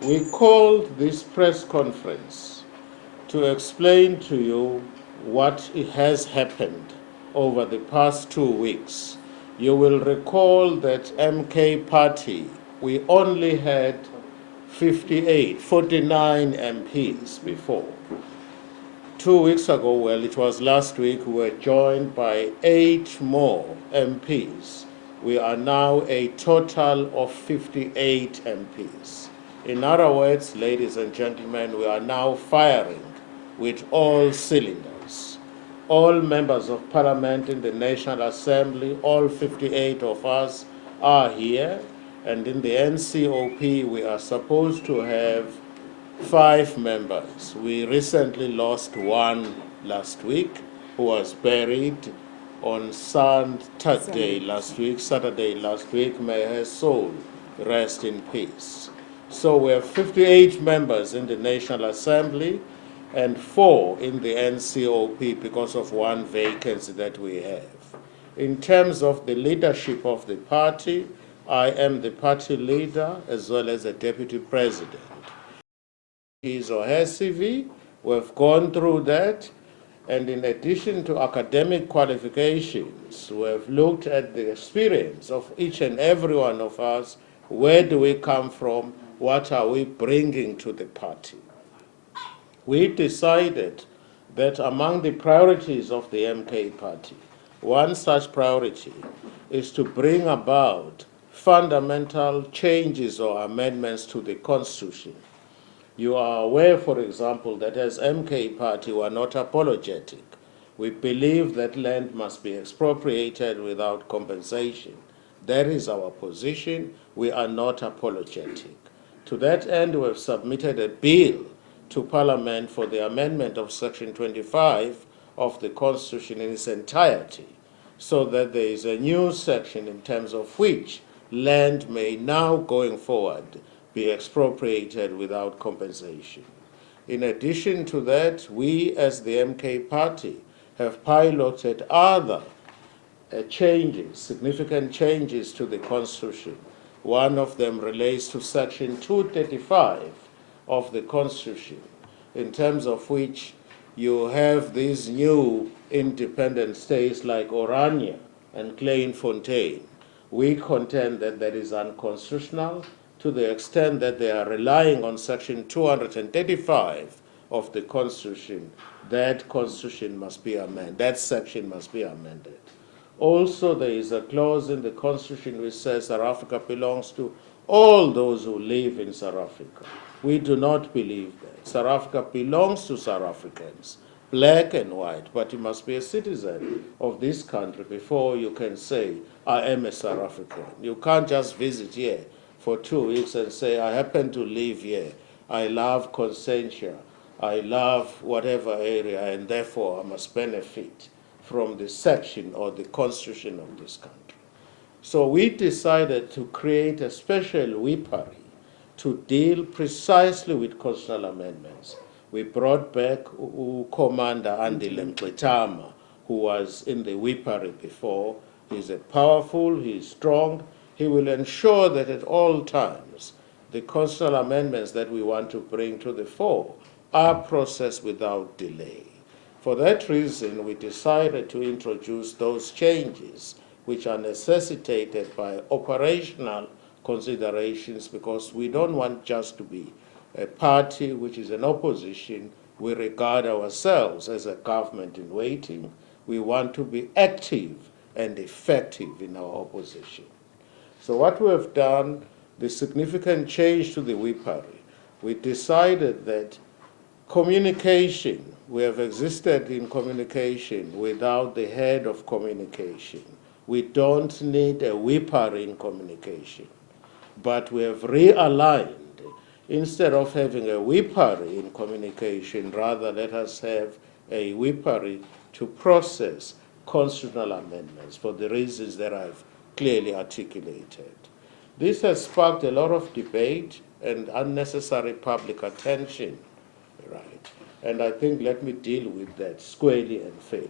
We called this press conference to explain to you what has happened over the past 2 weeks. You will recall that MK party, we only had 49 MPs before. 2 weeks ago, well, it was last week, we were joined by 8 more MPs. We are now a total of 58 MPs. In other words, ladies and gentlemen, we are now firing with all cylinders. All members of parliament in the National Assembly, all 58 of us are here, and in the NCOP we are supposed to have 5 members. We recently lost one last week who was buried on Saturday last week. May her soul rest in peace. So we have 58 members in the National Assembly and 4 in the NCOP because of one vacancy that we have. In terms of the leadership of the party, I am the party leader as well as the deputy president. His or her CV, we've gone through that, and in addition to academic qualifications, we've looked at the experience of each and every one of us. Where do we come from? What are we bringing to the party? We decided that among the priorities of the MK party, one such priority is to bring about fundamental changes or amendments to the Constitution. You are aware, for example, that as MK party we are not apologetic. We believe that land must be expropriated without compensation. That is our position. We are not apologetic. To that end, we have submitted a bill to Parliament for the amendment of Section 25 of the Constitution in its entirety, so that there is a new section in terms of which land may now, going forward, be expropriated without compensation. In addition to that, we as the MK party have piloted other changes, significant changes to the Constitution. One of them relates to Section 235 of the Constitution, in terms of which you have these new independent states like Orania and Klein-Fontaine. We contend that that is unconstitutional to the extent that they are relying on Section 235 of the Constitution. That Constitution must be amended. That section must be amended. Also, there is a clause in the Constitution which says South Africa belongs to all those who live in South Africa. We do not believe that. South Africa belongs to South Africans, black and white, but you must be a citizen of this country before you can say, I am a South African. You can't just visit here for 2 weeks and say, I happen to live here. I love Consentia. I love whatever area, and therefore I must benefit from the section or the constitution of this country. So we decided to create a special whippery to deal precisely with constitutional amendments. We brought back Commander Andile Mngxitama, who was in the whippery before. He's powerful, he's strong. He will ensure that at all times the constitutional amendments that we want to bring to the fore are processed without delay. For that reason, we decided to introduce those changes which are necessitated by operational considerations, because we don't want just to be a party which is an opposition. We regard ourselves as a government in waiting. We want to be active and effective in our opposition. So what we have done, the significant change to the whippery, we decided that communication, we have existed in communication without the head of communication. We don't need a whippery in communication, but we have realigned. Instead of having a whippery in communication, rather let us have a whippery to process constitutional amendments for the reasons that I've clearly articulated. This has sparked a lot of debate and unnecessary public attention, right? And I think let me deal with that squarely and fairly.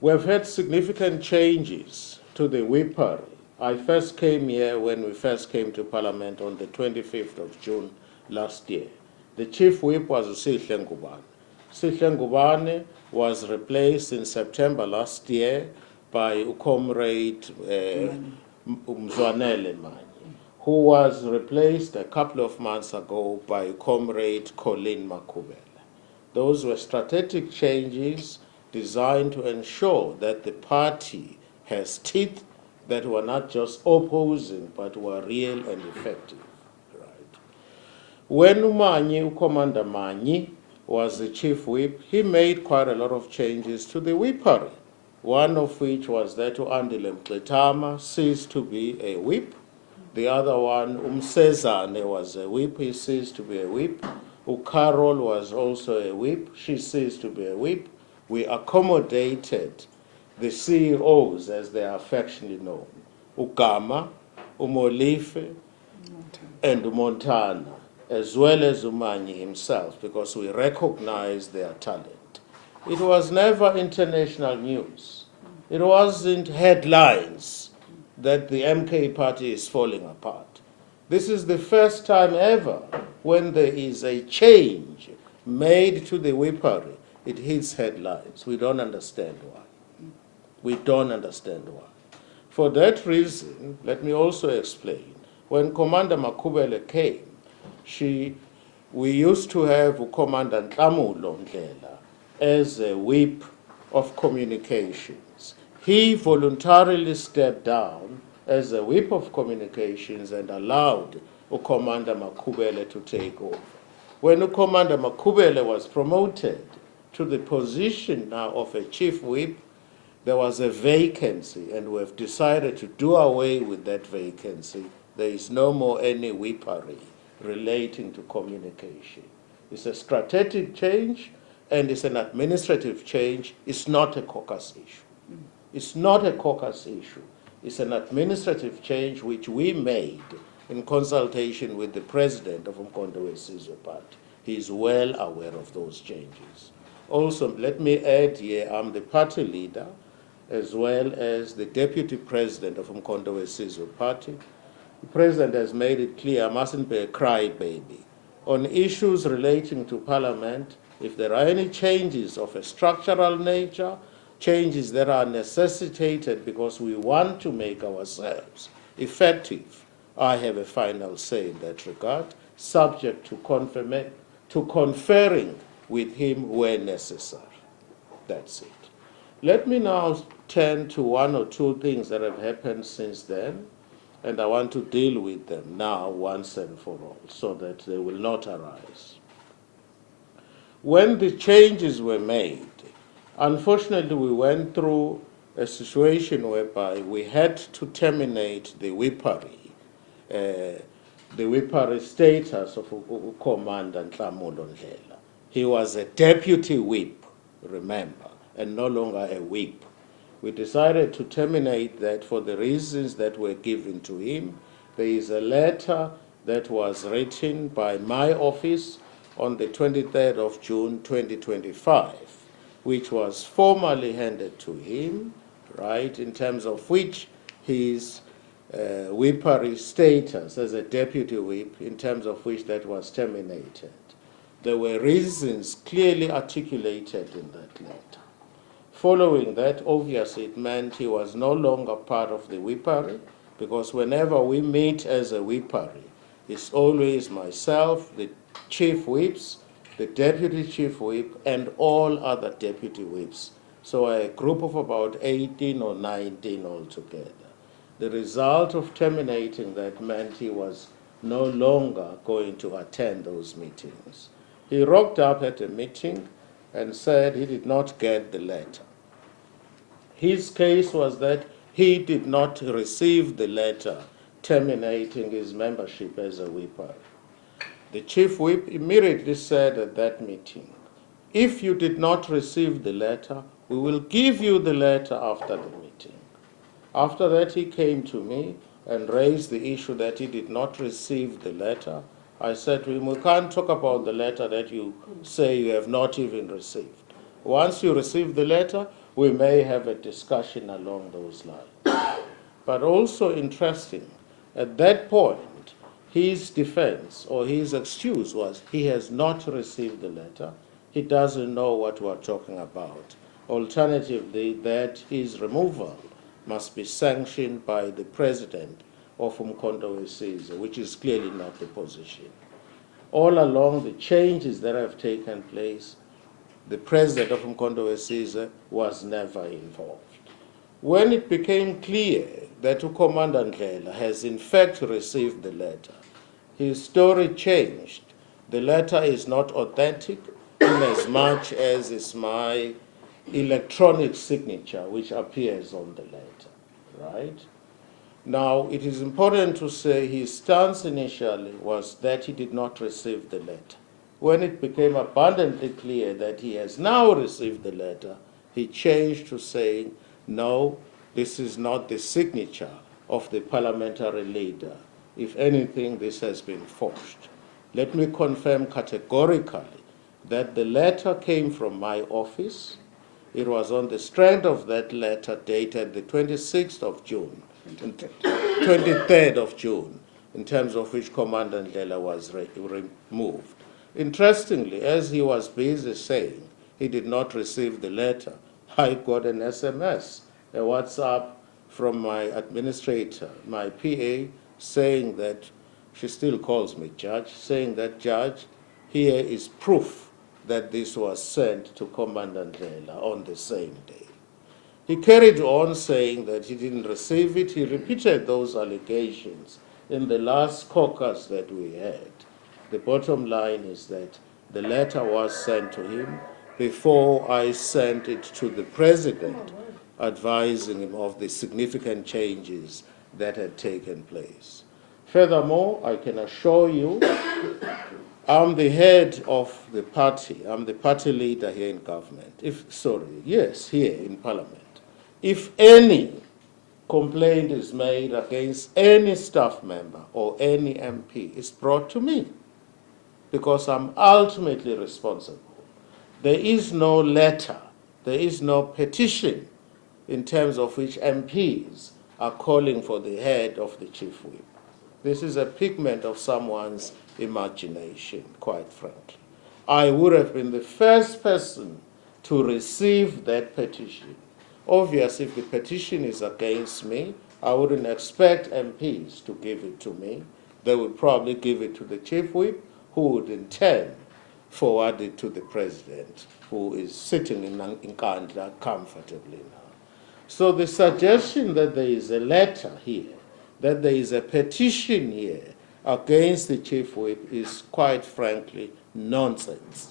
We've had significant changes to the whippery I first came here when we first came to Parliament on the 25th of June last year. The chief whip was uGqirha. uGqirha was replaced in September last year by Comrade Mzwanele Manye, who was replaced a couple of months ago by Comrade Colin Makubele. Those were strategic changes designed to ensure that the party has teeth that were not just opposing, but were real and effective. Right. When Commander Manyi, was the chief whip, he made quite a lot of changes to the whippery. One of which was that uAndile Mgxitama ceased to be a whip. The other one, Umsezane, was a whip, he ceased to be a whip. uCarol was also a whip, she ceased to be a whip. We accommodated the CEOs, as they are affectionately known, uGama, uMolife, and uMontana, as well as uManyi himself, because we recognize their talent. It was never international news. It wasn't headlines that the MK party is falling apart. This is the first time ever when there is a change made to the whippery, it hits headlines. We don't understand why. We don't understand why. For that reason, let me also explain. When Commander Makubele came, we used to have Commander Ntlamulo Ndlela as a whip of communications. He voluntarily stepped down as a whip of communications and allowed Commander Makubele to take over. When Commander Makubele was promoted to the position now of a chief whip, there was a vacancy, and we've decided to do away with that vacancy. There is no more any whippery relating to communication. It's a strategic change, and it's an administrative change. It's not a caucus issue. It's not a caucus issue. It's an administrative change which we made in consultation with the president of ngoLwesibini party. He is well aware of those changes. Also, let me add here, I'm the party leader, as well as the deputy president of ngoLwesibini party. The president has made it clear I mustn't be a crybaby. On issues relating to parliament, if there are any changes of a structural nature, changes that are necessitated because we want to make ourselves effective, I have a final say in that regard, subject to conferring with him where necessary. That's it. Let me now turn to one or two things that have happened since then, and I want to deal with them now once and for all, so that they will not arise. When the changes were made, unfortunately we went through a situation whereby we had to terminate the whippery status of Commander Ntlamulo Ndlela. He was a deputy whip, remember, and no longer a whip. We decided to terminate that for the reasons that were given to him. There is a letter that was written by my office on the 23rd of June 2025, which was formally handed to him, right, in terms of which his whippery status as a deputy whip, in terms of which that was terminated. There were reasons clearly articulated in that letter. Following that, obviously, it meant he was no longer part of the whippery, because whenever we meet as a whippery, it's always myself, the chief whips, the deputy chief whip, and all other deputy whips. So a group of about 18 or 19 altogether. The result of terminating that meant he was no longer going to attend those meetings. He rocked up at a meeting and said he did not get the letter. His case was that he did not receive the letter terminating his membership as a whipper. The chief whip immediately said at that meeting, if you did not receive the letter, we will give you the letter after the meeting. After that, he came to me and raised the issue that he did not receive the letter. I said to him, we can't talk about the letter that you say you have not even received. Once you receive the letter, we may have a discussion along those lines. But also interesting, at that point, his defense or his excuse was he has not received the letter. He doesn't know what we're talking about. Alternatively, that his removal must be sanctioned by the president of Umkhonto weSizwe, which is clearly not the position. All along the changes that have taken place, the president of Umkhonto weSizwe was never involved. When it became clear that Commander Ndlela has in fact received the letter, his story changed. The letter is not authentic in as much as it's my electronic signature which appears on the letter, right? Now, it is important to say his stance initially was that he did not receive the letter. When it became abundantly clear that he has now received the letter, he changed to saying, no, this is not the signature of the parliamentary leader. If anything, this has been forged. Let me confirm categorically that the letter came from my office. It was on the strength of that letter dated the 26th of June, 23rd of June, in terms of which Commander Ndlela was removed. Interestingly, as he was busy saying he did not receive the letter, I got an SMS, a WhatsApp from my administrator, my PA, saying that, she still calls me Judge, saying that, Judge, here is proof that this was sent to Commander Ndlela on the same day. He carried on saying that he didn't receive it. He repeated those allegations in the last caucus that we had. The bottom line is that the letter was sent to him before I sent it to the president, advising him of the significant changes that had taken place. Furthermore, I can assure you, I'm the head of the party. I'm the party leader here in government. Here in Parliament. If any complaint is made against any staff member or any MP, it's brought to me because I'm ultimately responsible. There is no letter, there is no petition in terms of which MPs are calling for the head of the chief whip. This is a figment of someone's imagination, quite frankly. I would have been the first person to receive that petition. Obviously, if the petition is against me, I wouldn't expect MPs to give it to me. They would probably give it to the chief whip, who would in turn forward it to the president, who is sitting in Nkandla comfortably now. So the suggestion that there is a letter here, that there is a petition here against the chief whip is quite frankly nonsense.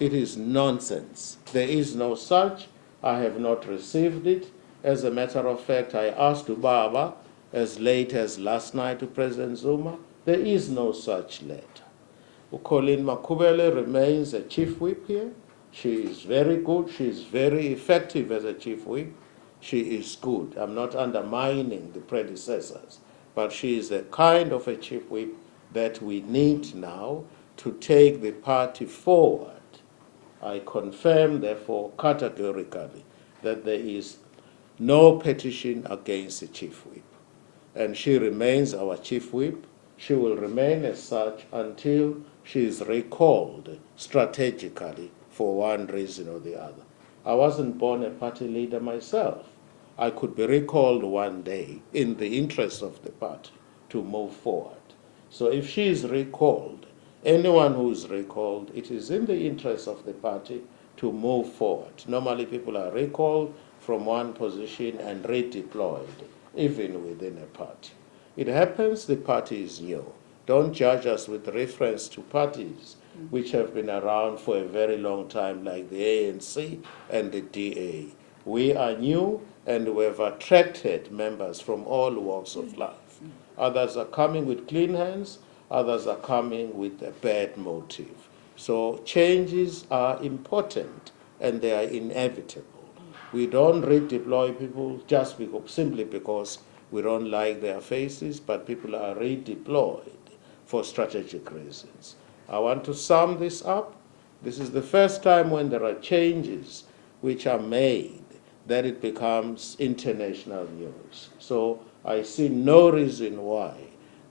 It is nonsense. There is no such. I have not received it. As a matter of fact, I asked uBaba as late as last night to President Zuma. There is no such letter. Colleen Makubele remains a chief whip here. She is very good. She is very effective as a chief whip. She is good. I'm not undermining the predecessors, but she is a kind of a chief whip that we need now to take the party forward. I confirm, therefore, categorically that there is no petition against the chief whip. And she remains our chief whip. She will remain as such until she is recalled strategically for one reason or the other. I wasn't born a party leader myself. I could be recalled one day in the interest of the party to move forward. So if she is recalled, anyone who is recalled, it is in the interest of the party to move forward. Normally people are recalled from one position and redeployed, even within a party. It happens the party is new. Don't judge us with reference to parties which have been around for a very long time, like the ANC and the DA. We are new, and we have attracted members from all walks of life. Others are coming with clean hands, others are coming with a bad motive. So changes are important, and they are inevitable. We don't redeploy people simply because we don't like their faces, but people are redeployed for strategic reasons. I want to sum this up. This is the first time when there are changes which are made that it becomes international news. So I see no reason why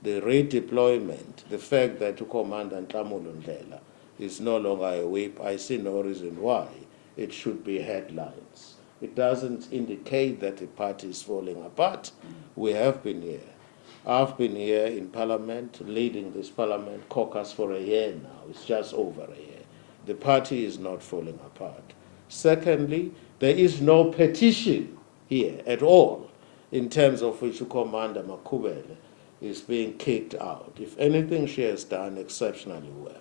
the redeployment, the fact that Commander Nhlamulo Ndlela is no longer a whip, I see no reason why it should be headlines. It doesn't indicate that the party is falling apart. We have been here. I've been here in Parliament, leading this Parliament caucus for a year now. It's just over a year. The party is not falling apart. Secondly, there is no petition here at all in terms of which Commander Ngqibelo is being kicked out. If anything, she has done exceptionally well.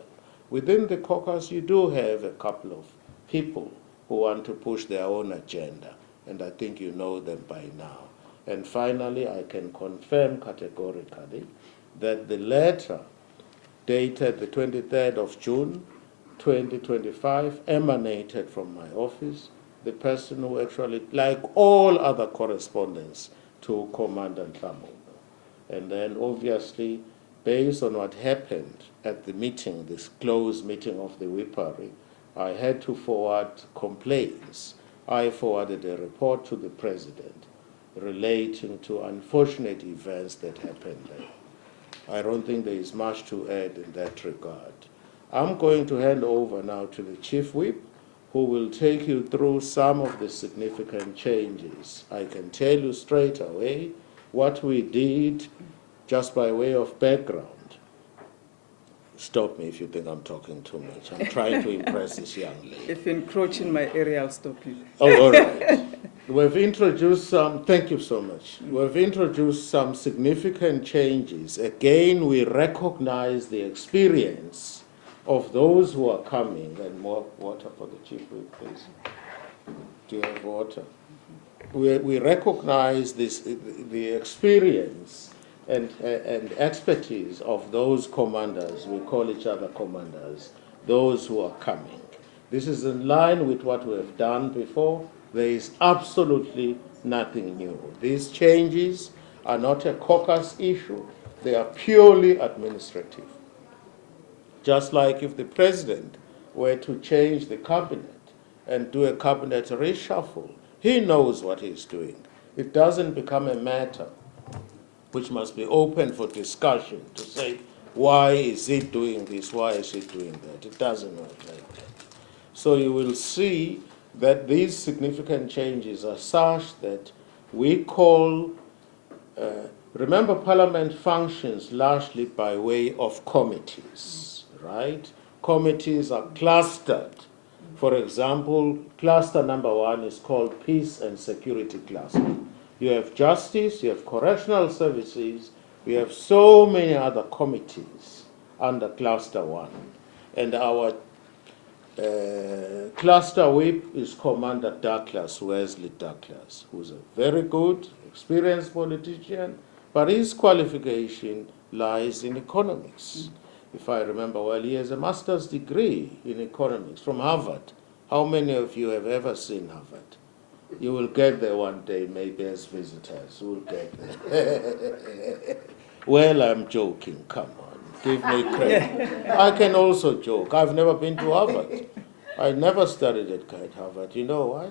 Within the caucus, you do have a couple of people who want to push their own agenda, and I think you know them by now. And finally, I can confirm categorically that the letter dated the 23rd of June 2025 emanated from my office, the person who actually, like all other correspondence, to Commander Nhlamulo. And then obviously, based on what happened at the meeting, this closed meeting of the whippery, I had to forward complaints. I forwarded a report to the President relating to unfortunate events that happened there. I don't think there is much to add in that regard. I'm going to hand over now to the Chief Whip, who will take you through some of the significant changes. I can tell you straight away what we did just by way of background. Stop me if you think I'm talking too much. I'm trying to impress this young lady. If you encroach in my area, I'll stop you. Oh, all right. We've introduced some, thank you so much. We've introduced some significant changes. Again, we recognize the experience of those who are coming. And more water for the Chief Whip, please. Do you have water? We recognize this, the experience and expertise of those commanders. We call each other commanders, those who are coming. This is in line with what we have done before. There is absolutely nothing new. These changes are not a caucus issue. They are purely administrative. Just like if the President were to change the cabinet and do a cabinet reshuffle, he knows what he's doing. It doesn't become a matter which must be open for discussion to say, why is he doing this, why is he doing that? It doesn't work like that. So you will see that these significant changes are such that we call, remember Parliament functions largely by way of committees, right? Committees are clustered. For example, cluster number 1 is called Peace and Security Cluster. You have Justice, you have Correctional Services, we have so many other committees under Cluster 1. And our Cluster Whip is Commander Douglas, Wesley Douglas, who's a very good, experienced politician, but his qualification lies in economics. If I remember well, he has a master's degree in economics from Harvard. How many of you have ever seen Harvard? You will get there one day, maybe as visitors. We'll get there. Well, I'm joking. Come on, give me credit. I can also joke. I've never been to Harvard. I never studied at Harvard. You know why?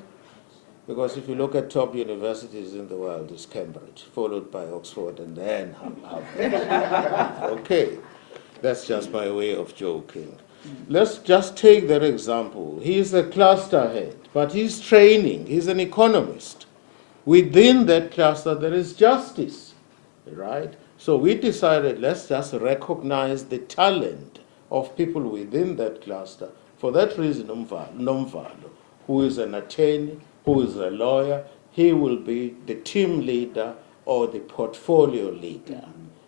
Because if you look at top universities in the world, it's Cambridge, followed by Oxford, and then Harvard. Okay, that's just by way of joking. Let's just take that example. He's a cluster head, but he's training. He's an economist. Within that cluster, there is justice, right? So we decided, let's just recognize the talent of people within that cluster. For that reason, Nomvalo, who is an attorney, who is a lawyer, he will be the team leader or the portfolio leader.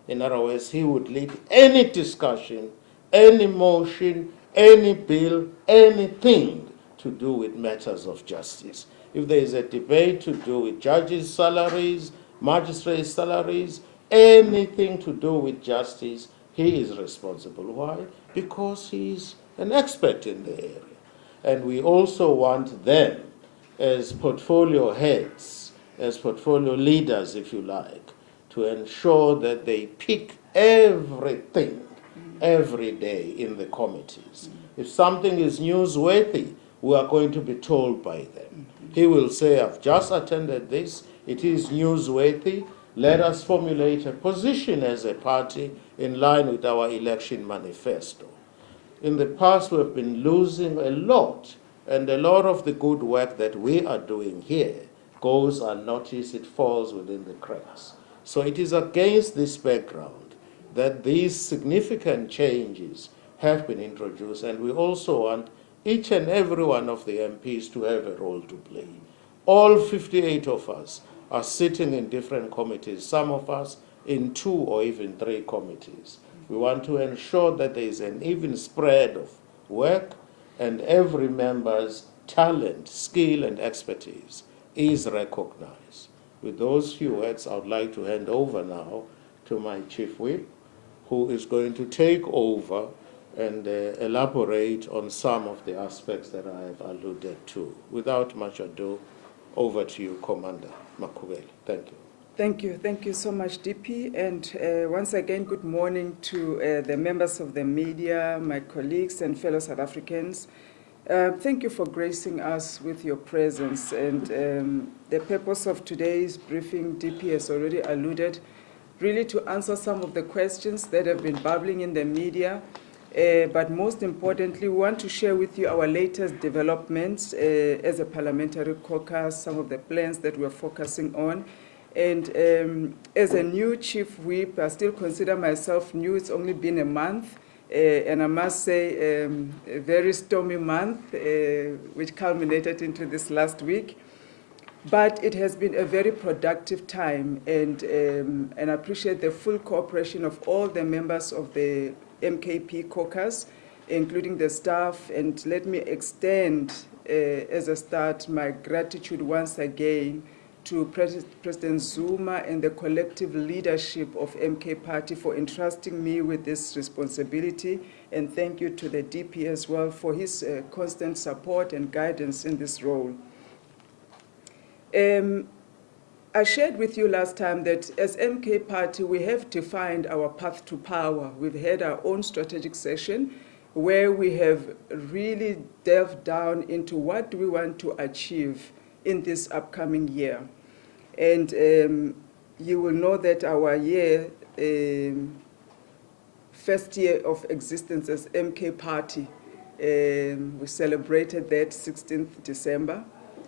In other words, he would lead any discussion, any motion, any bill, anything to do with matters of justice. If there is a debate to do with judges' salaries, magistrates' salaries, anything to do with justice, he is responsible. Why? Because he is an expert in the area. And we also want them as portfolio heads, as portfolio leaders, if you like, to ensure that they pick everything every day in the committees. If something is newsworthy, we are going to be told by them. He will say, I've just attended this, it is newsworthy, let us formulate a position as a party in line with our election manifesto. In the past, we've been losing a lot, and a lot of the good work that we are doing here goes unnoticed, it falls within the cracks. So it is against this background that these significant changes have been introduced, and we also want each and every one of the MPs to have a role to play. All 58 of us are sitting in different committees, some of us in 2 or even 3 committees. We want to ensure that there is an even spread of work and every member's talent, skill, and expertise is recognized. With those few words, I would like to hand over now to my Chief Whip, who is going to take over and elaborate on some of the aspects that I have alluded to. Without much ado, over to you, Commander Makubele. Thank you. Thank you so much, DP. And once again, good morning to the members of the media, my colleagues and fellow South Africans. Thank you for gracing us with your presence. And the purpose of today's briefing, DP has already alluded, really to answer some of the questions that have been bubbling in the media. But most importantly, we want to share with you our latest developments as a parliamentary caucus, some of the plans that we're focusing on. And as a new chief whip, I still consider myself new. It's only been a month. And I must say, a very stormy month, which culminated into this last week. But it has been a very productive time, and I appreciate the full cooperation of all the members of the MKP caucus, including the staff. And let me extend, as a start, my gratitude once again to President Zuma and the collective leadership of MK Party for entrusting me with this responsibility. And thank you to the DP as well for his constant support and guidance in this role. I shared with you last time that as MK Party, we have defined our path to power. We've had our own strategic session where we have really delved down into what do we want to achieve in this upcoming year. And you will know that our year, first year of existence as MK Party, we celebrated that 16th December.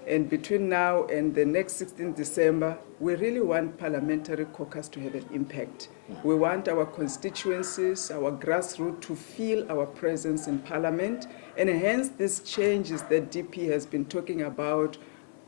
And between now and the next 16th December, we really want parliamentary caucus to have an impact. We want our constituencies, our grassroots to feel our presence in parliament, and hence these changes that DP has been talking about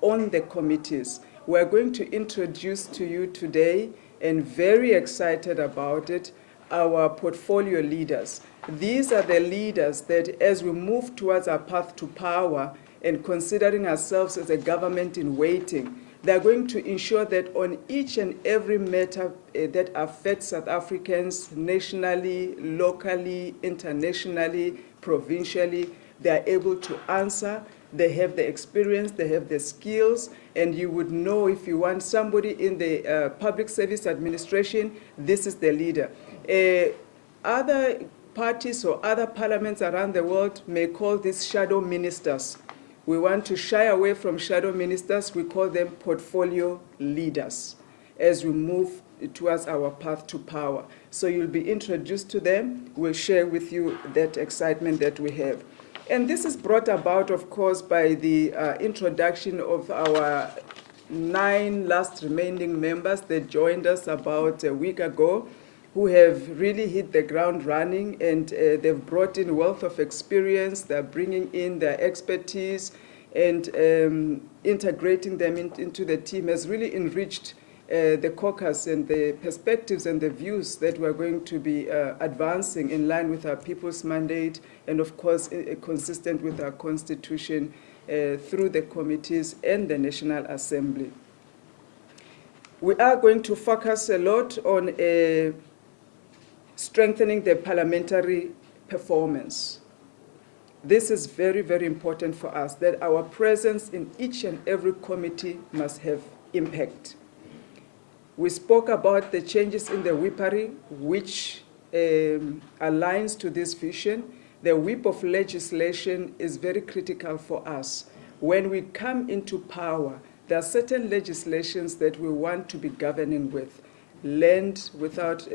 on the committees. We're going to introduce to you today, and very excited about it, our portfolio leaders. These are the leaders that as we move towards our path to power, and considering ourselves as a government in waiting, they're going to ensure that on each and every matter that affects South Africans nationally, locally, internationally, provincially, they're able to answer. They have the experience, they have the skills, and you would know if you want somebody in the public service administration, this is the leader. Other parties or other parliaments around the world may call these shadow ministers. We want to shy away from shadow ministers. We call them portfolio leaders as we move towards our path to power. So you'll be introduced to them. We'll share with you that excitement that we have. And this is brought about, of course, by the introduction of our 9 last remaining members that joined us about a week ago, who have really hit the ground running, and they've brought in wealth of experience. They're bringing in their expertise, and integrating them into the team has really enriched the caucus and the perspectives and the views that we're going to be advancing in line with our people's mandate, and of course consistent with our constitution through the committees and the National Assembly. We are going to focus a lot on strengthening the parliamentary performance. This is very, very important for us, that our presence in each and every committee must have impact. We spoke about the changes in the whippery, which aligns to this vision. The whip of legislation is very critical for us. when we come into power, there are certain legislations that we want to be governing with. Land without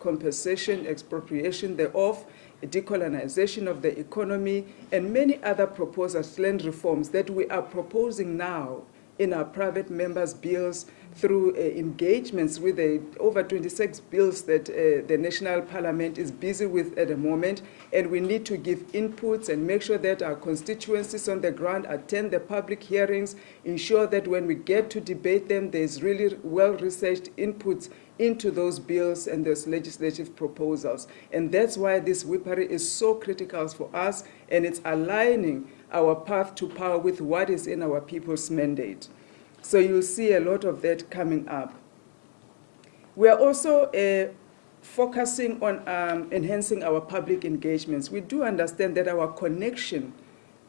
compensation, expropriation thereof, decolonization of the economy, and many other proposals, land reforms that we are proposing now in our private members' bills through engagements with the over 26 bills that the National Parliament is busy with at the moment. And we need to give inputs and make sure that our constituencies on the ground attend the public hearings, ensure that when we get to debate them, there's really well-researched inputs into those bills and those legislative proposals. And that's why this whippery is so critical for us, and it's aligning our path to power with what is in our people's mandate. So you'll see a lot of that coming up. We are also focusing on enhancing our public engagements. We do understand that our connection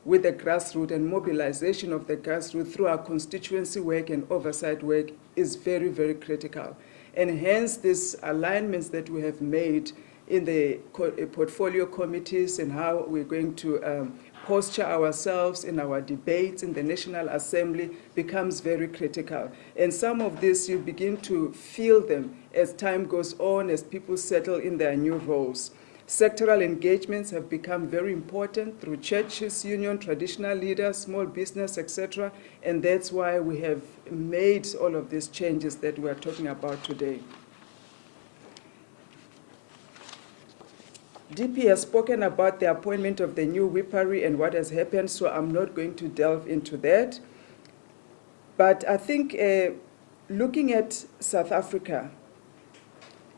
with the grassroots and mobilization of the grassroots through our constituency work and oversight work is very, very critical. And hence these alignments that we have made in the portfolio committees and how we're going to posture ourselves in our debates in the National Assembly becomes very critical. And some of this, you begin to feel them as time goes on, as people settle in their new roles. Sectoral engagements have become very important through churches, union, traditional leaders, small business, etc. And that's why we have made all of these changes that we are talking about today. DP has spoken about the appointment of the new whippery and what has happened, so I'm not going to delve into that. But I think looking at South Africa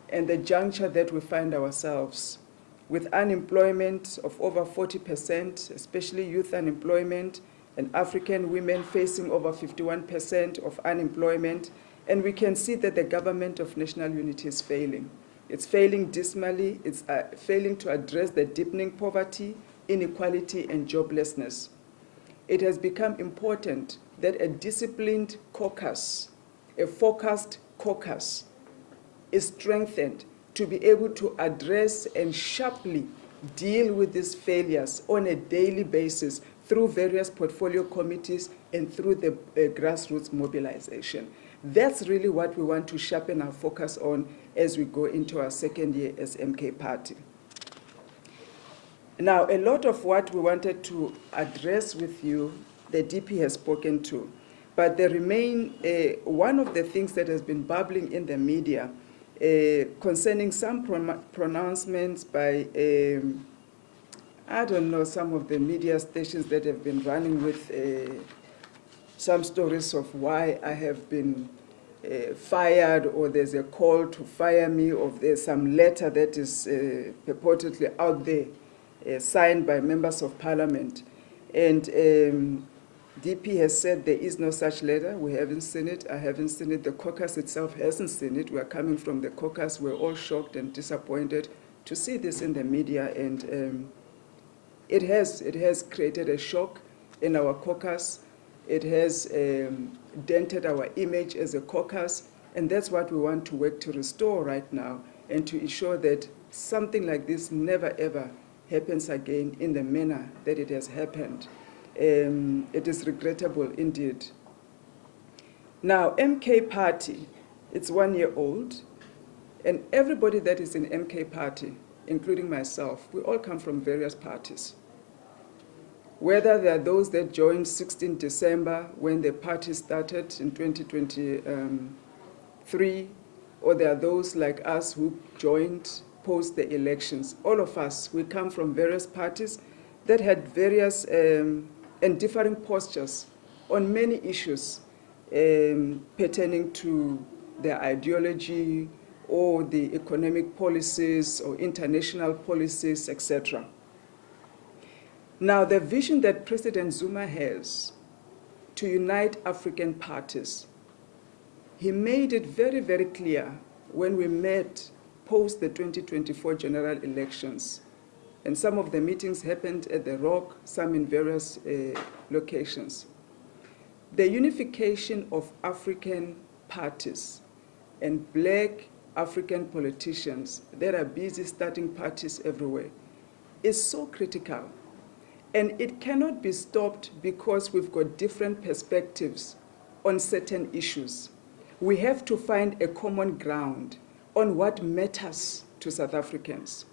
and the juncture that we find ourselves, with unemployment of over 40%, especially youth unemployment, and African women facing over 51% of unemployment, and we can see that the government of national unity is failing. It's failing dismally. It's failing to address the deepening poverty, inequality, and joblessness. It has become important that a disciplined caucus, a focused caucus, is strengthened to be able to address and sharply deal with these failures on a daily basis through various portfolio committees and through the grassroots mobilization. That's really what we want to sharpen our focus on as we go into our second year as MK Party. Now, a lot of what we wanted to address with you, the DP has spoken to, but there remain one of the things that has been bubbling in the media concerning some pronouncements by, I don't know, some of the media stations that have been running with some stories of why I have been fired, or there's a call to fire me, or there's some letter that is purportedly out there signed by members of parliament. And DP has said there is no such letter. We haven't seen it. I haven't seen it. The caucus itself hasn't seen it. We are coming from the caucus. We're all shocked and disappointed to see this in the media. And it has created a shock in our caucus. It has dented our image as a caucus. And that's what we want to work to restore right now, and to ensure that something like this never, ever happens again in the manner that it has happened. It is regrettable indeed. Now, MK Party, it's 1 year old, and everybody that is in MK Party, including myself, we all come from various parties. Whether they are those that joined 16 December when the party started in 2023, or there are those like us who joined post the elections. All of us, we come from various parties that had various and differing postures on many issues pertaining to their ideology or the economic policies or international policies, etc. Now, the vision that President Zuma has to unite African parties, he made it very, very clear when we met post the 2024 general elections. And some of the meetings happened at the rhoqo, some in various locations. The unification of African parties and black African politicians that are busy starting parties everywhere is so critical. And it cannot be stopped because we've got different perspectives on certain issues. We have to find a common ground on what matters to South Africans.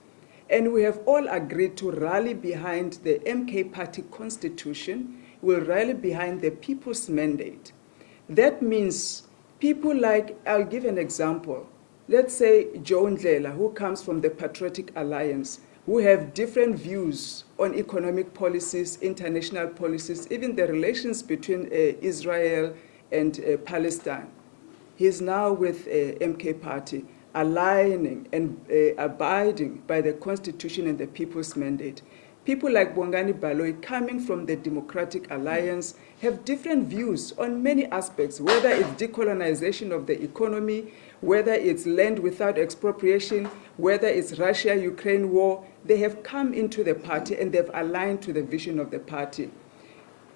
And we have all agreed to rally behind the MK Party constitution, will rally behind the people's mandate. That means people like, I'll give an example. Let's say Joe Ndlela, who comes from the Patriotic Alliance, who have different views on economic policies, international policies, even the relations between Israel and Palestine. He's now with MK Party, aligning and abiding by the Constitution and the People's Mandate. People like Bongani Baloyi, coming from the Democratic Alliance, have different views on many aspects, whether it's decolonization of the economy, whether it's land without expropriation, whether it's Russia-Ukraine war. They have come into the party and they've aligned to the vision of the party.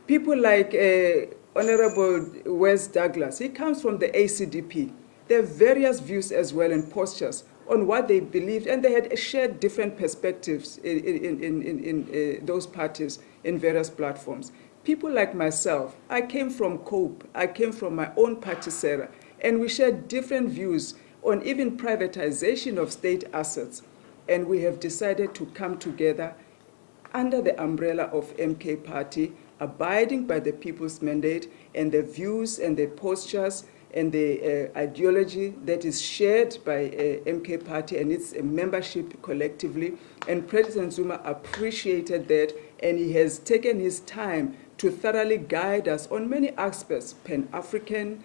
People like Honorable Wes Douglas, he comes from the ACDP. There are various views as well and postures on what they believed, and they had shared different perspectives in those parties in various platforms. People like myself, I came from COPE, I came from my own party, Sarah, and we shared different views on even privatization of state assets. And we have decided to come together under the umbrella of MK Party, abiding by the people's mandate and the views and the postures and the ideology that is shared by MK Party and its membership collectively. And President Zuma appreciated that, and he has taken his time to thoroughly guide us on many aspects: Pan-African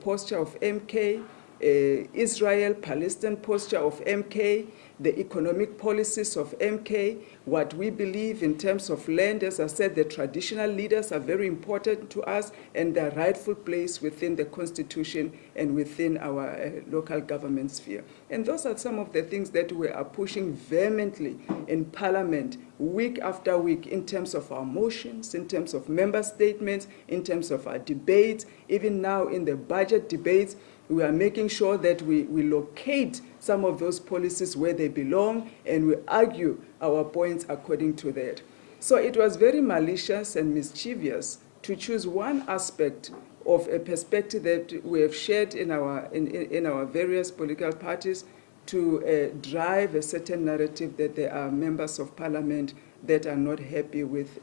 posture of MK, Israel-Palestine posture of MK, the economic policies of MK, what we believe in terms of land. As I said, the traditional leaders are very important to us and their rightful place within the Constitution and within our local government sphere. And those are some of the things that we are pushing vehemently in Parliament week after week in terms of our motions, in terms of member statements, in terms of our debates. Even now in the budget debates, we are making sure that we locate some of those policies where they belong, and we argue our points according to that. So it was very malicious and mischievous to choose one aspect of a perspective that we have shared in our various political parties to drive a certain narrative that there are members of parliament that are not happy with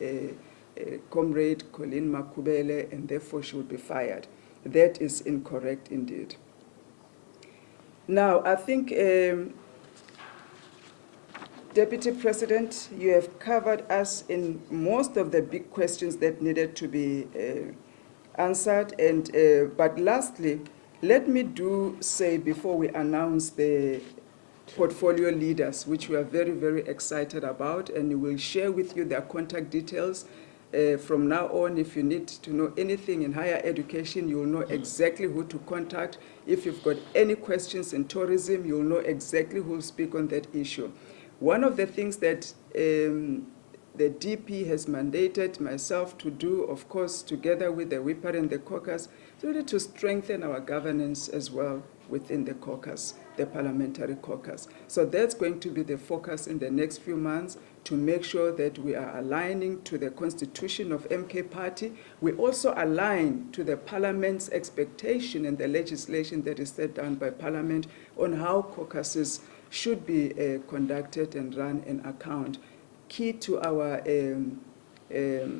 Comrade Colleen Makubele, and therefore should be fired. That is incorrect indeed. Now, I think, Deputy President, you have covered us in most of the big questions that needed to be answered. And but lastly, let me say before we announce the portfolio leaders, which we are very, very excited about, and we will share with you their contact details. From now on, if you need to know anything in higher education, you will know exactly who to contact. If you've got any questions in tourism, you'll know exactly who will speak on that issue. One of the things that the DP has mandated myself to do, of course, together with the WIPAR and the caucus, is really to strengthen our governance as well within the caucus, the parliamentary caucus. So that's going to be the focus in the next few months, to make sure that we are aligning to the constitution of MK Party. We also align to the parliament's expectation and the legislation that is set down by parliament on how caucuses should be conducted and run and account. Key to our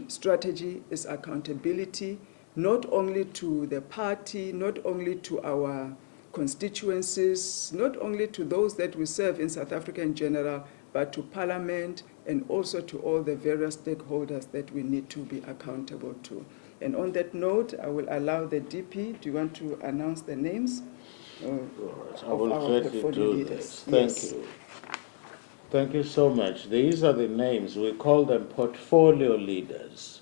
strategy is accountability, not only to the party, not only to our constituencies, not only to those that we serve in South Africa in general, but to Parliament and also to all the various stakeholders that we need to be accountable to. And on that note, I will allow the DP. Do you want to announce the names I will gladly do this. Thank you. Thank you so much. These are the names. We call them portfolio leaders.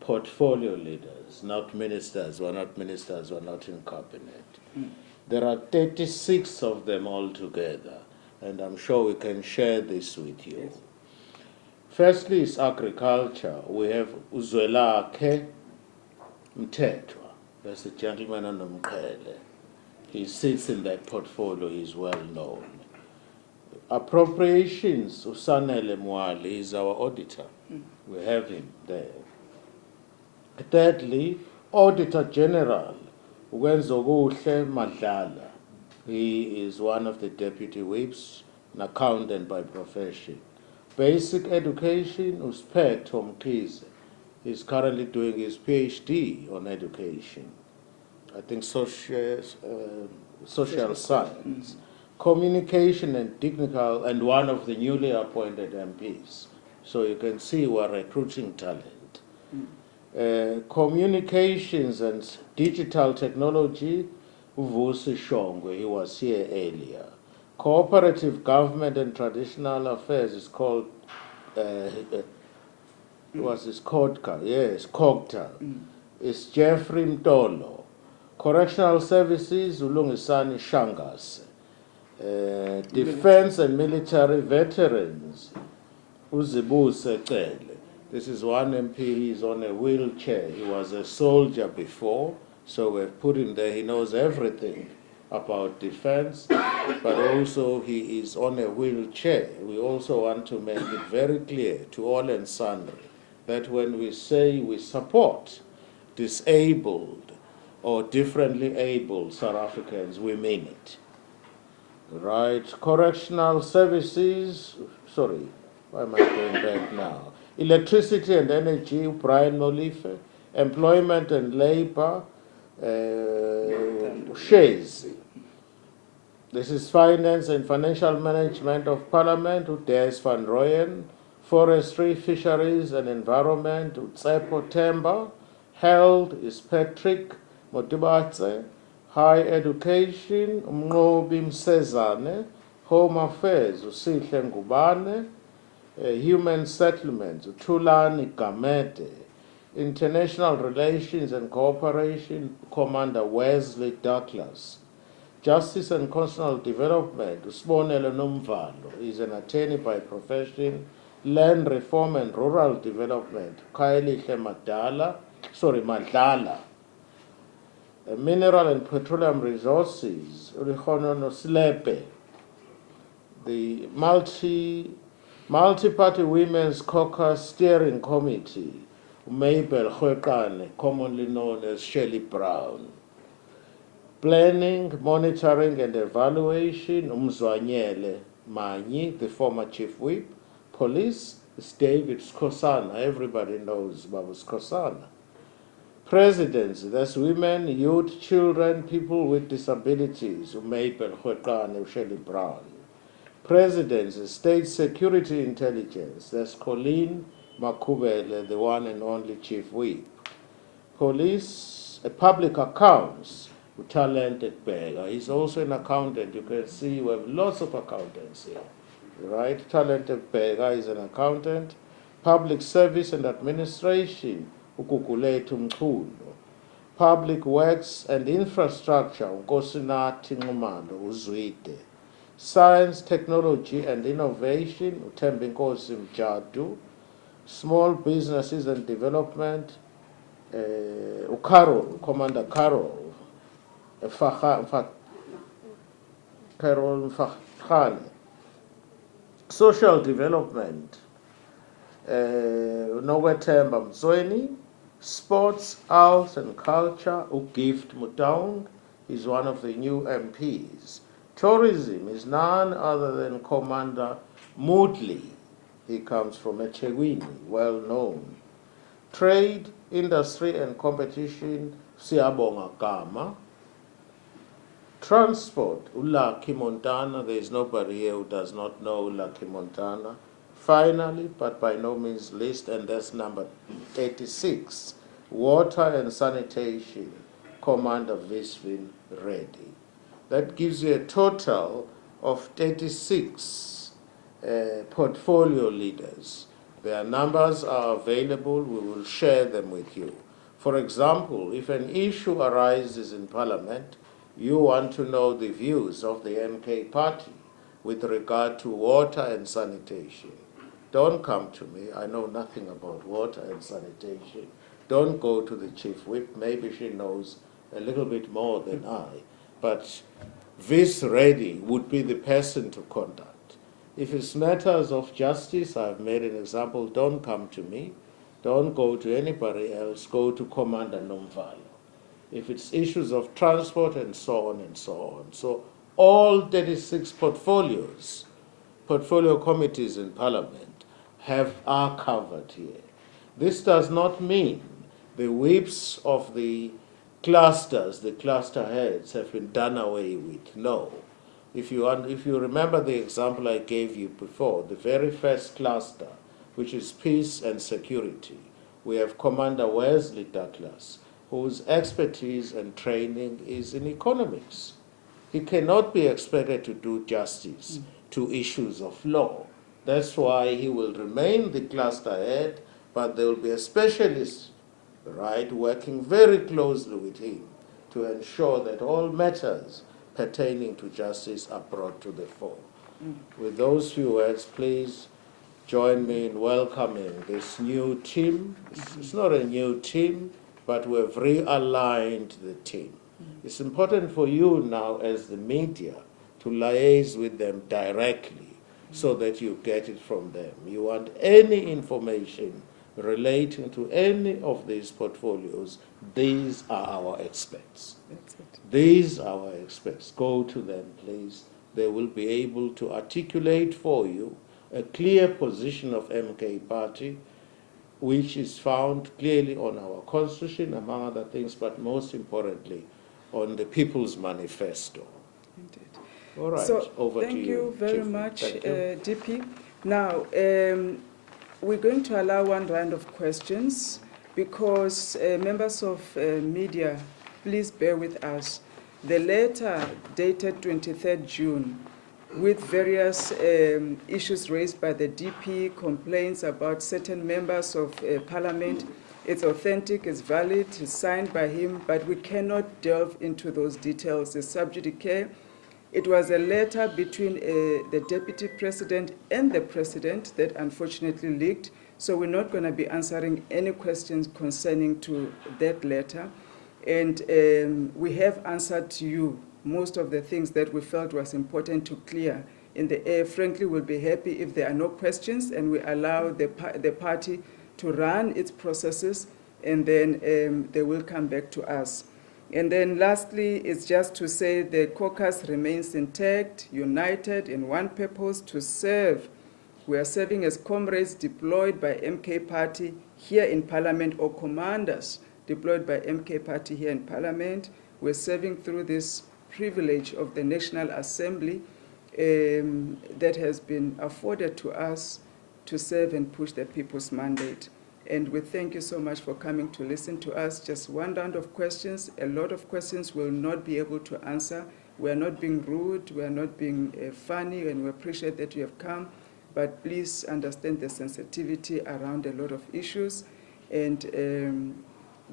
Portfolio leaders, not ministers. We're not ministers. We're not in cabinet. There are 36 of them altogether, and I'm sure we can share this with you. Yes. Firstly is agriculture. We have uZwelakhe Mthethwa. That's the gentleman on the ngoMgqibelo. He sits in that portfolio. He's well known. Appropriations, Usanele Mwali is our auditor. We have him there. Thirdly, Auditor General, uGqirha Madlala. He is one of the deputy whips, an accountant by profession. Basic education, uSphetho Mkhize. He's currently doing his PhD on education. I think social science. Communication and technical, and one of the newly appointed MPs. So you can see we're recruiting talent. Communications and digital technology, uVusi Shongwe, he was here earlier. Cooperative government and traditional affairs is called, was this CODCA? Yes, COGTA. It's Jeffrey Mtolo. Correctional services, uLungisani Shangas. Defense and military veterans, uZibuse Cele. This is one MP, he's on a wheelchair. He was a soldier before, so we've put him there. He knows everything about defense, but also he is on a wheelchair. We also want to make it very clear to all and sundry that when we say we support disabled or differently able South Africans, we mean it. Right, correctional services, sorry, why am I going back now? Electricity and energy, Brian Molife. Employment and labor, Shays. This is finance and financial management of parliament, Des van Rooyen. Forestry, fisheries and environment, Tsepo Temba. Health is Patrick Motibatse. High education, Umnqobi Msezane. Home affairs, Usihle Ngubane. Human settlements, Thulani Gamede. International relations and cooperation, Commander Wesley Douglas. Justice and constitutional development, Usbonelo Nomvalo is an attorney by profession. Land reform and rural development, Khayelihle Madlala. Mineral and petroleum resources, Ulikhonono Slepe. The multi-party women's caucus steering committee, Mabel Khwekane, commonly known as Shelley Brown. Planning, monitoring and evaluation, Umzwanyele Manyi, the former chief whip. Police is David Skosana, everybody knows Babu Skosana. Presidency, that's women, youth, children, people with disabilities, Mabel Khwekane, Shelley Brown. Presidency, State Security Intelligence, that's Colleen Makubele, the one and only chief whip. Police, public accounts, talented beggar. He's also an accountant. You can see we have lots of accountants here. Right? Talented beggar is an accountant. Public service and administration, uGqirha. Public works and infrastructure, uNkosinathi Nxumalo, uZwide. Science, technology and innovation, uThembinkosi Mjadu. Small businesses and development, uCarol, Commander Carol. Carol Mfakhane. Social development, Nowethemba Mzweni. Sports, arts and culture, uGift Mutaung is one of the new MPs. Tourism is none other than Commander Moodley. He comes from eThekwini, well known. Trade, industry and competition, Siyabonga Gama. Transport, uLucky Montana. There is nobody here who does not know Lucky Montana. Finally, but by no means least, and that's number 86, water and sanitation, Commander Visvin Reddy. That gives you a total of 36 portfolio leaders. Their numbers are available. We will share them with you. For example, if an issue arises in Parliament, you want to know the views of the yeMK party with regard to water and sanitation. Don't come to me. I know nothing about water and sanitation. Don't go to the chief whip. Maybe she knows a little bit more than I. But Vis Reddy would be the person to contact. If it's matters of justice, I've made an example, don't come to me, don't go to anybody else, go to Commander Nomvalo. If it's issues of transport and so on and so on. So all 36 portfolio committees in Parliament are covered here. This does not mean the whips of the clusters, the cluster heads, have been done away with. No. If you remember the example I gave you before, the very first cluster, which is peace and security, we have Commander Wesley Douglas, whose expertise and training is in economics. He cannot be expected to do justice to issues of law. That's why he will remain the cluster head, but there will be a specialist, right, working very closely with him to ensure that all matters pertaining to justice are brought to the fore. With those few words, please join me in welcoming this new team. It's not a new team, but we've realigned the team. It's important for you now as the media to liaise with them directly so that you get it from them. You want any information relating to any of these portfolios, these are our experts. That's it. These are our experts. Go to them, please. They will be able to articulate for you a clear position of MK Party, which is found clearly on our constitution, among other things, but most importantly, on the People's Manifesto. Indeed. All right, So, over to you. thank you very Chief. much, Thank you. DP. Now, we're going to allow one round of questions because members of media, please bear with us. The letter dated 23rd June with various issues raised by the DP, complaints about certain members of Parliament. It's authentic, it's valid, it's signed by him, but we cannot delve into those details. The sub judice. It was a letter between the Deputy President and the President that unfortunately leaked, so we're not going to be answering any questions concerning to that letter. And we have answered to you most of the things that we felt was important to clear in the air. Frankly, we'll be happy if there are no questions and we allow the party to run its processes, and then they will come back to us. And then lastly, it's just to say the caucus remains intact, united in one purpose, to serve. We are serving as comrades deployed by MK Party here in Parliament, or commanders deployed by MK Party here in Parliament. We're serving through this privilege of the National Assembly that has been afforded to us to serve and push the people's mandate. And we thank you so much for coming to listen to us. Just one round of questions. A lot of questions we'll not be able to answer. We are not being rude, we are not being funny, and we appreciate that you have come. But please understand the sensitivity around a lot of issues, and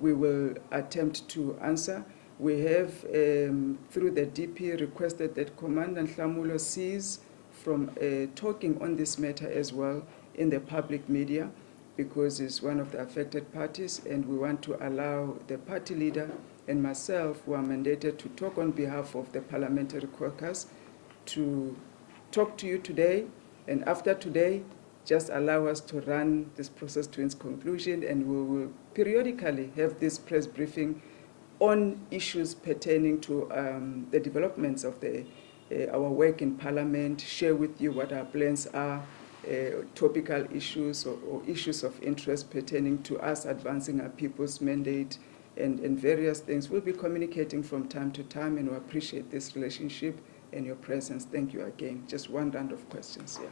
we will attempt to answer. We have, through the DP, requested that Commander Nhlamulo cease from talking on this matter as well in the public media, because he's one of the affected parties, and we want to allow the party leader and myself, who are mandated to talk on behalf of the parliamentary caucus, to talk to you today, and after today, just allow us to run this process to its conclusion, and we will periodically have this press briefing on issues pertaining to the developments of our work in Parliament, share with you what our plans are, topical issues or issues of interest pertaining to us advancing our people's mandate, and various things. We'll be communicating from time to time, and we appreciate this relationship and your presence. Thank you again. Just one round of questions here.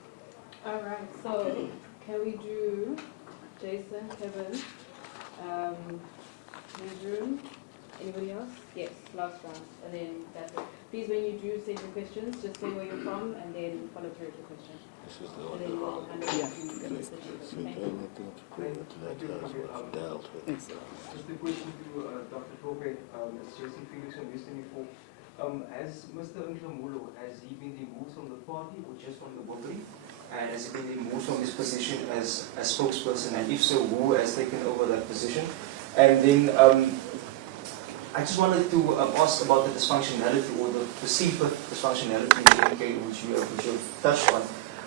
All right, so can we do Jason, Kevin, Newsroom, anybody else? Yes, last round, and then that's it. Please, when you do send your questions, just say where you're from and then follow through with the question. This is the And only then we'll one. hand Yeah. over to the If Thank you. anything to do with letters was dealt with. Thanks. Just a question to Dr. Hlophe, as Jason Felix from listening for. Has Mr. Nhlamulo, has he been removed from the party or just from the body? And has he been removed from his position as a spokesperson? And if so, who has taken over that position? And then I just wanted to ask about the dysfunctionality or the perceived dysfunctionality in the inika, which you have touched on.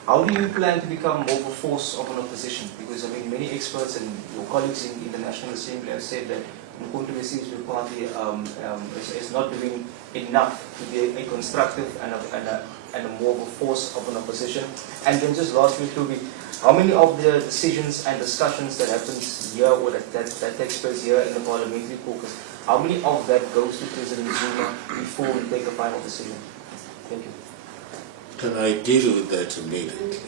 How do you plan to become more of a force of an opposition? Because I mean, many experts and your colleagues in the National Assembly have said that the Controversies Party is not doing enough to be a constructive and a more of a force of an opposition. And then just lastly, Hlophe, how many of the decisions and discussions that happens here or that takes place here in the parliamentary caucus, how many of that goes to President Zuma before we take a final decision? Thank you. Can I deal with that immediately?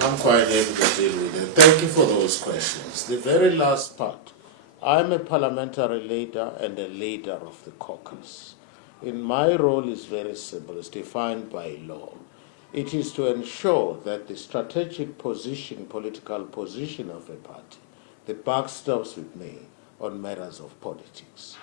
I'm quite able to deal with it. Thank you for those questions. The very last part. I'm a parliamentary leader and a leader of the caucus. In my role is very simple. It's defined by law. It is to ensure that the strategic position, political position of a party, the buck stops with me on matters of politics.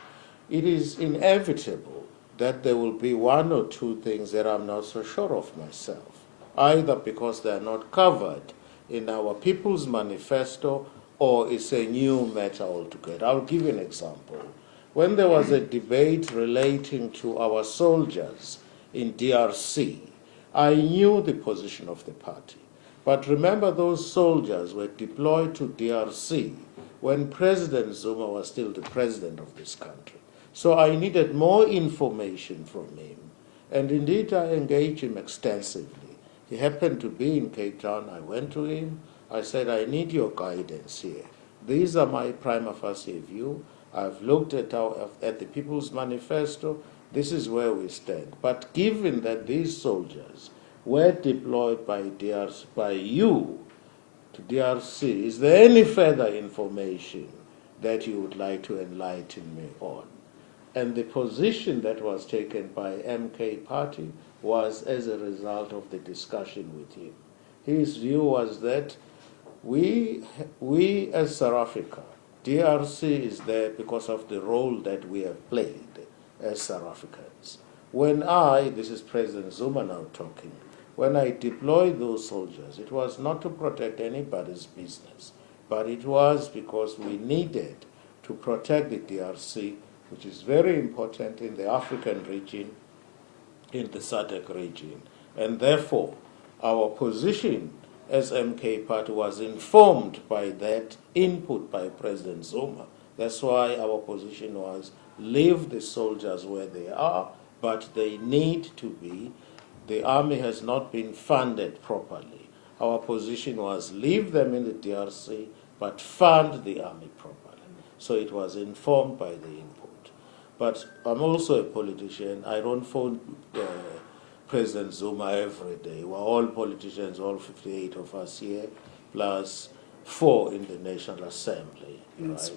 It is inevitable that there will be one or two things that I'm not so sure of myself, either because they are not covered in our People's Manifesto or it's a new matter altogether. I'll give you an example. When there was a debate relating to our soldiers in DRC, I knew the position of the party. But remember, those soldiers were deployed to DRC when President Zuma was still the president of this country. So I needed more information from him. And indeed, I engaged him extensively. He happened to be in Cape Town. I went to him. I said, I need your guidance here. These are my prima facie view. I've looked at the People's Manifesto. This is where we stand. But given that these soldiers were deployed by you to DRC, is there any further information that you would like to enlighten me on? And the position that was taken by MK Party was as a result of the discussion with him. His view was that we as South Africa, DRC is there because of the role that we have played as South Africans. When this is President Zuma now talking, when I deployed those soldiers, it was not to protect anybody's business, but it was because we needed to protect the DRC, which is very important in the African region, in the SADC region. And therefore, our position as MK Party was informed by that input by President Zuma. That's why our position was leave the soldiers where they are, but they need to be. The army has not been funded properly. Our position was leave them in the DRC, but fund the army properly. So it was informed by the input. But I'm also a politician. I don't phone President Zuma every day. We're all politicians, all 58 of us here, plus 4 in the National Assembly, right?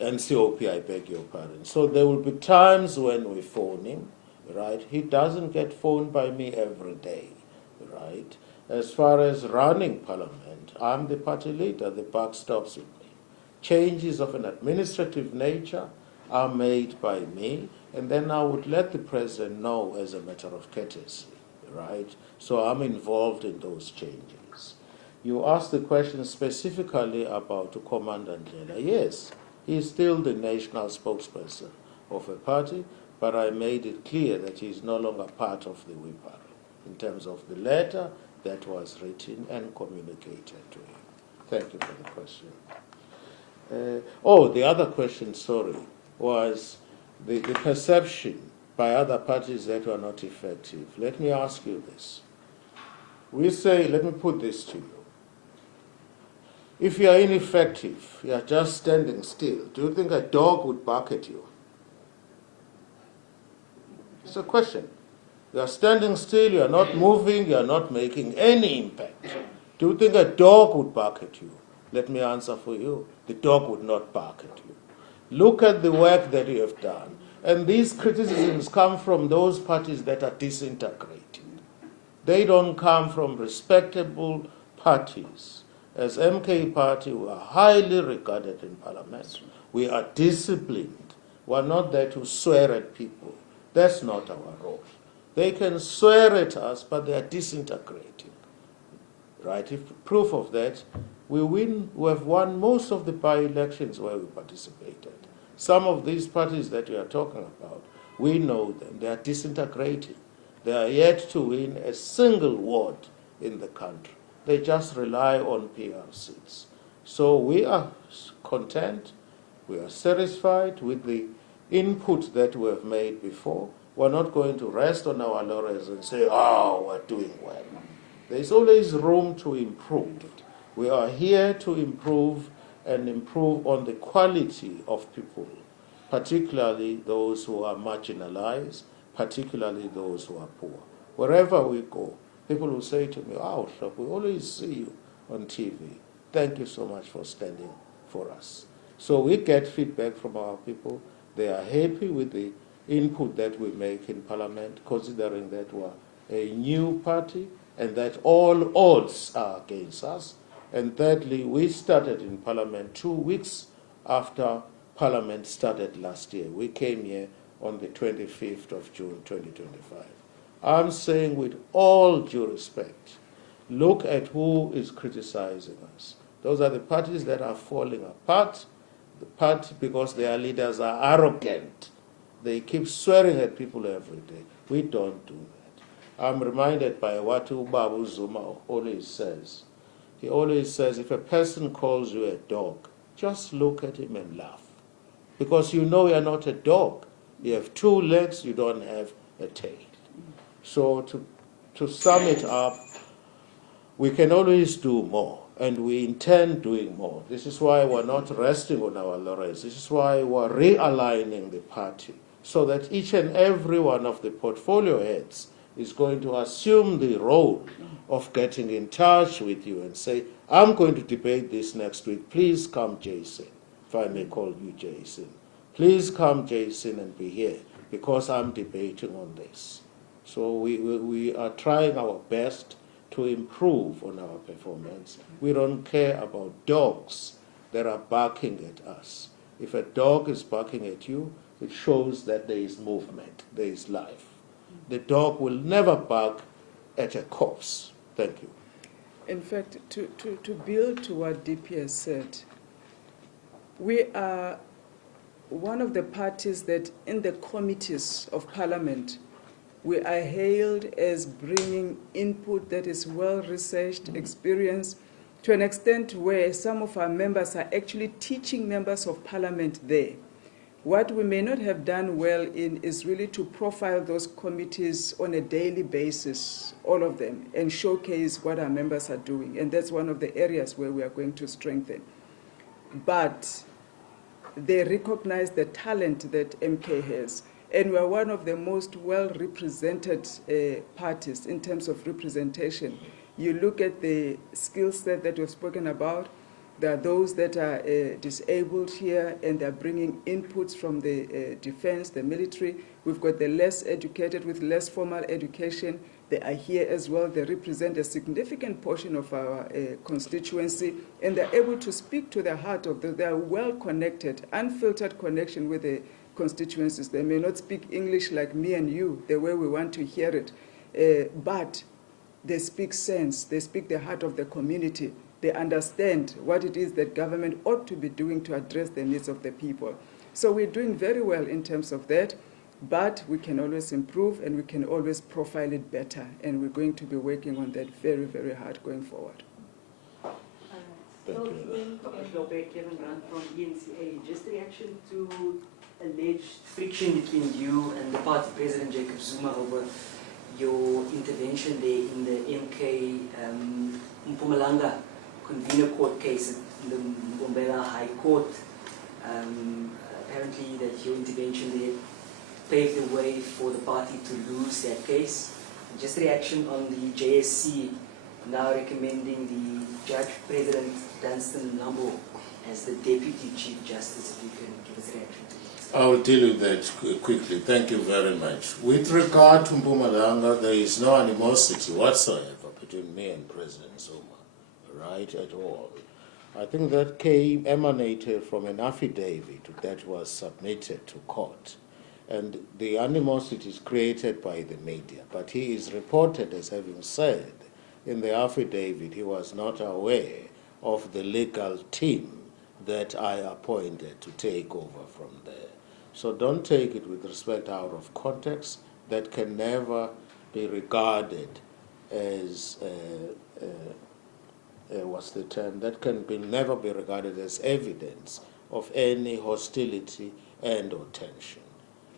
NCOP, I beg your pardon. So there will be times when we phone him, right? He doesn't get phoned by me every day, right? As far as running Parliament, I'm the party leader. The buck stops with me. Changes of an administrative nature are made by me, and then I would let the President know as a matter of courtesy, right? So I'm involved in those changes. You asked the question specifically about Commander Ndlela. Yes, he's still the national spokesperson of a party, but I made it clear that he's no longer part of the WIPAR in terms of the letter that was written and communicated to him. Thank you for the question. The other question, sorry, was the perception by other parties that were not effective. Let me ask you this. Let me put this to you. If you are ineffective, you are just standing still, do you think a dog would bark at you? It's a question. You are standing still, you are not moving, you are not making any impact. Do you think a dog would bark at you? Let me answer for you. The dog would not bark at you. Look at the work that you have done. And these criticisms come from those parties that are disintegrating. They don't come from respectable parties. As MK Party, we are highly regarded in Parliament. We are disciplined. We are not there to swear at people. That's not our role. They can swear at us, but they are disintegrating. Right? If proof of that, we have won most of the by-elections where we participated. Some of these parties that we are talking about, we know them. They are disintegrating. They are yet to win a single ward in the country. They just rely on PR seats. So we are content, we are satisfied with the input that we have made before. We're not going to rest on our laurels and say, oh, we're doing well. There's always room to improve. We are here to improve and improve on the quality of people, particularly those who are marginalized, particularly those who are poor. Wherever we go, people will say to me, oh, Hlophe, we always see you on TV. Thank you so much for standing for us. So we get feedback from our people. They are happy with the input that we make in Parliament, considering that we're a new party and that all odds are against us. And thirdly, we started in Parliament 2 weeks after Parliament started last year. We came here on the 25th of June 2025. I'm saying with all due respect, look at who is criticizing us. Those are the parties that are falling apart, the party because their leaders are arrogant. They keep swearing at people every day. We don't do that. I'm reminded by what Babu Zuma always says. He always says, if a person calls you a dog, just look at him and laugh. Because you know you're not a dog. You have 2 legs, you don't have a tail. So to sum it up, we can always do more, and we intend doing more. This is why we're not resting on our laurels. This is why we're realigning the party, so that each and every one of the portfolio heads is going to assume the role of getting in touch with you and say, I'm going to debate this next week. Please come, Jason, if I may call you Jason. Please come, Jason, and be here, because I'm debating on this. So we are trying our best to improve on our performance. We don't care about dogs that are barking at us. If a dog is barking at you, it shows that there is movement, there is life. The dog will never bark at a corpse. Thank you. In fact, to build to what DP has said, we are one of the parties that in the committees of Parliament, we are hailed as bringing input that is well-researched, experienced, to an extent where some of our members are actually teaching members of Parliament there. What we may not have done well in is really to profile those committees on a daily basis, all of them, and showcase what our members are doing. And that's one of the areas where we are going to strengthen. But they recognize the talent that MK has. And we are one of the most well-represented parties in terms of representation. You look at the skill set that we've spoken about. There are those that are disabled here, and they're bringing inputs from the defense, the military. We've got the less educated with less formal education. They are here as well. They represent a significant portion of our constituency, and they're able to speak to the heart of they are well-connected, unfiltered connection with the constituencies. They may not speak English like me and you, the way we want to hear it, but they speak sense. They speak the heart of the community. They understand what it is that government ought to be doing to address the needs of the people. So we're doing very well in terms of that, but we can always improve and we can always profile it better. And we're going to be working on that very, very hard going forward. Thank you. Hlophe, Kevin Grant from ENCA. Just reaction to alleged friction between you and the party president Jacob Zuma over your intervention there in the MK Mpumalanga convener court case in the Mbombela High Court. Apparently that your intervention there paved the way for the party to lose that case. Just reaction on the JSC now recommending the Judge President Dunstan Lambo as the Deputy Chief Justice. If you can give us a reaction to that. I will deal with that quickly. Thank you very much. With regard to Mpumalanga, there is no animosity whatsoever between me and President Zuma, right, at all. I think that emanated from an affidavit that was submitted to court. And the animosity is created by the media. But he is reported as having said in the affidavit he was not aware of the legal team that I appointed to take over from there. So don't take it with respect out of context. That can never be regarded as what's the term, that can never be regarded as evidence of any hostility and or tension.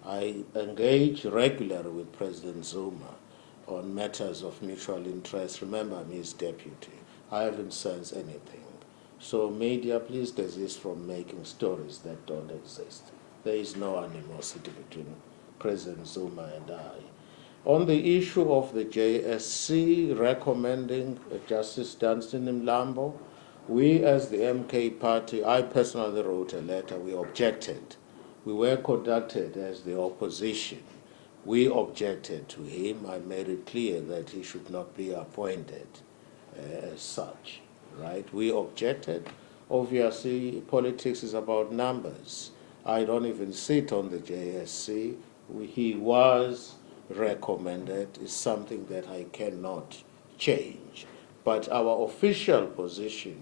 I engage regularly with President Zuma on matters of mutual interest. Remember, I'm his deputy. I haven't sensed anything. So media, please desist from making stories that don't exist. There is no animosity between President Zuma and I. On the issue of the JSC recommending Justice Dunstan Mlambo, we as the MK party, I personally wrote a letter, we objected. We were conducted as the opposition. We objected to him. I made it clear that he should not be appointed as such, right? We objected. Obviously, politics is about numbers. I don't even sit on the JSC. He was recommended. It's something that I cannot change. But our official position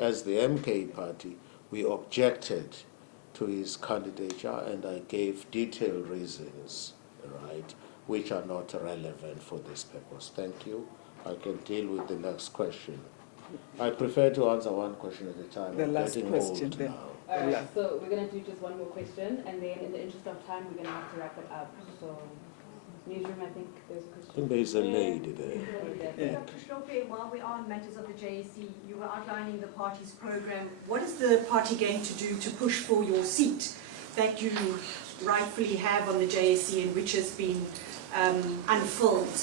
as the MK party, we objected to his candidature, and I gave detailed reasons, right, which are not relevant for this purpose. Thank you. I can deal with the next question. I prefer to answer one question at a time. The I'm last getting question old then. now. All right, so we're going to do just one more question, and then in the interest of time, we're going to have to wrap it up. So, newsroom, I think there's a I question. think there's a lady there. Yeah. Dr. Hlophe, while we are on matters of the JSC, you were outlining the party's program. What is the party going to do to push for your seat that you rightfully have on the JSC and which has been unfilled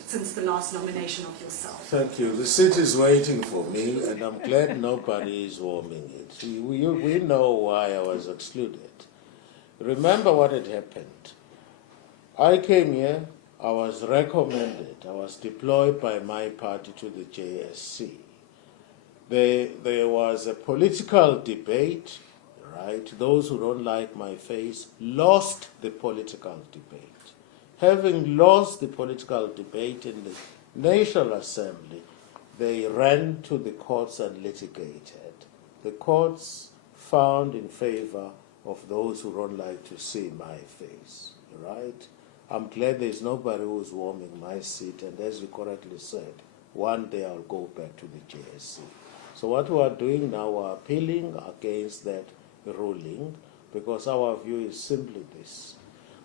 since the last nomination of yourself? Thank you. The seat is waiting for me, and I'm glad nobody is warming it. We know why I was excluded. Remember what had happened. I came here, I was recommended, I was deployed by my party to the JSC. There was a political debate, right? Those who don't like my face lost the political debate. Having lost the political debate in the National Assembly, they ran to the courts and litigated. The courts found in favor of those who don't like to see my face, right? I'm glad there's nobody who's warming my seat, and as you correctly said, one day I'll go back to the JSC. So what we are doing now, we're appealing against that ruling, because our view is simply this.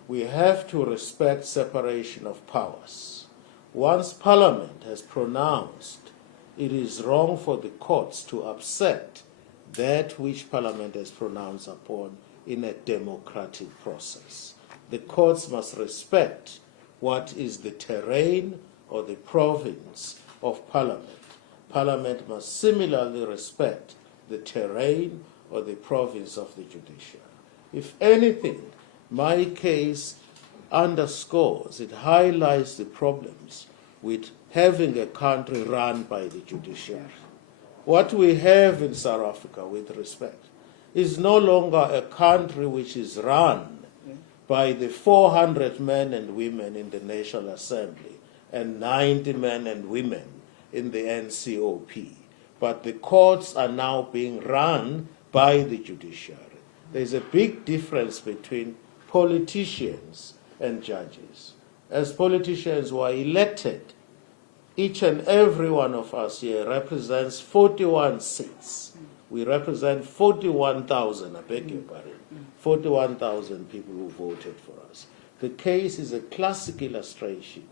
We have to respect separation of powers. Once Parliament has pronounced, it is wrong for the courts to upset that which Parliament has pronounced upon in a democratic process. The courts must respect what is the terrain or the province of Parliament. Parliament must similarly respect the terrain or the province of the judiciary. If anything, my case underscores, it highlights the problems with having a country run by the judiciary. What we have in South Africa, with respect, is no longer a country which is run by the 400 men and women in the National Assembly and 90 men and women in the NCOP. But the courts are now being run by the judiciary. There's a big difference between politicians and judges. As politicians who are elected, each and every one of us here represents 41 seats. We represent 41,000, I beg your pardon, 41,000 people who voted for us. The case is a classic illustration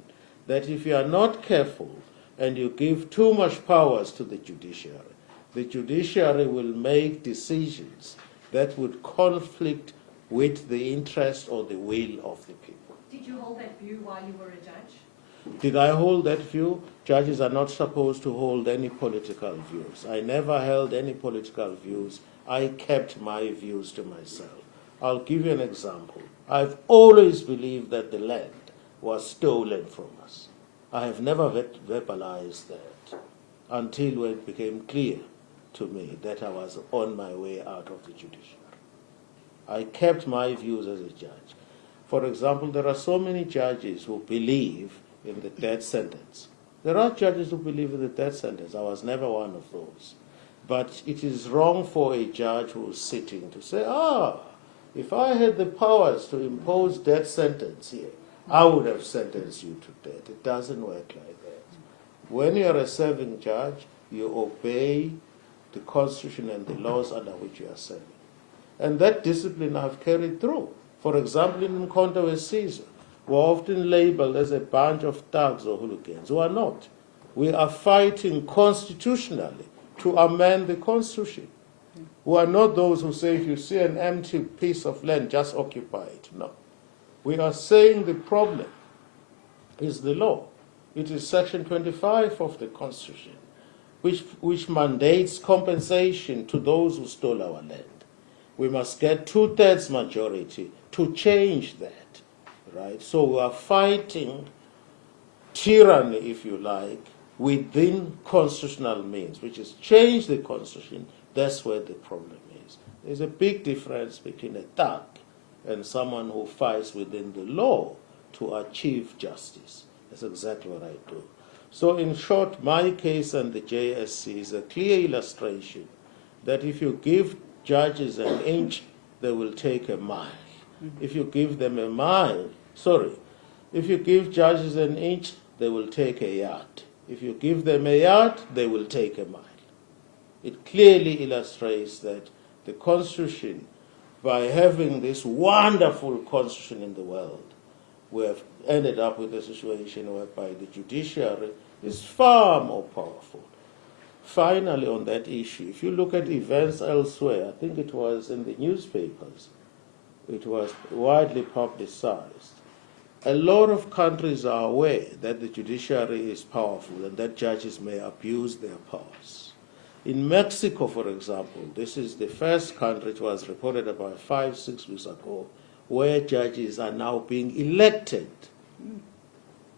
that if you are not careful and you give too much powers to the judiciary will make decisions that would conflict with the interest or the will of the people. Did you hold that view while you were a judge? Did I hold that view? Judges are not supposed to hold any political views. I never held any political views. I kept my views to myself. I'll give you an example. I've always believed that the land was stolen from us. I have never verbalized that until it became clear to me that I was on my way out of the judiciary. I kept my views as a judge. For example, there are so many judges who believe in the death sentence. There are judges who believe in the death sentence. I was never one of those. But it is wrong for a judge who is sitting to say, if I had the powers to impose death sentence here, I would have sentenced you to death. It doesn't work like that. When you're a serving judge, you obey the Constitution and the laws under which you are serving. And that discipline I've carried through. For example, in Mkhonto weSizwe, we're often labeled as a bunch of thugs or hooligans. We are not. We are fighting constitutionally to amend the Constitution. We are not those who say if you see an empty piece of land, just occupy it. No. We are saying the problem is the law. It is Section 25 of the Constitution, which mandates compensation to those who stole our land. We must get 2/3 majority to change that, right? So we are fighting tyranny, if you like, within constitutional means, which is change the Constitution. That's where the problem is. There's a big difference between a thug and someone who fights within the law to achieve justice. That's exactly what I do. So in short, my case and the JSC is a clear illustration that if you give judges an inch, they will take a mile. If you give them a mile, if you give judges an inch, they will take a yard. If you give them a yard, they will take a mile. It clearly illustrates that the Constitution, by having this wonderful Constitution in the world, we have ended up with a situation whereby the judiciary is far more powerful. Finally, on that issue, if you look at events elsewhere, I think it was in the newspapers, it was widely publicized. A lot of countries are aware that the judiciary is powerful and that judges may abuse their powers. In Mexico, for example, this is the first country, it was reported about 5-6 weeks ago, where judges are now being elected.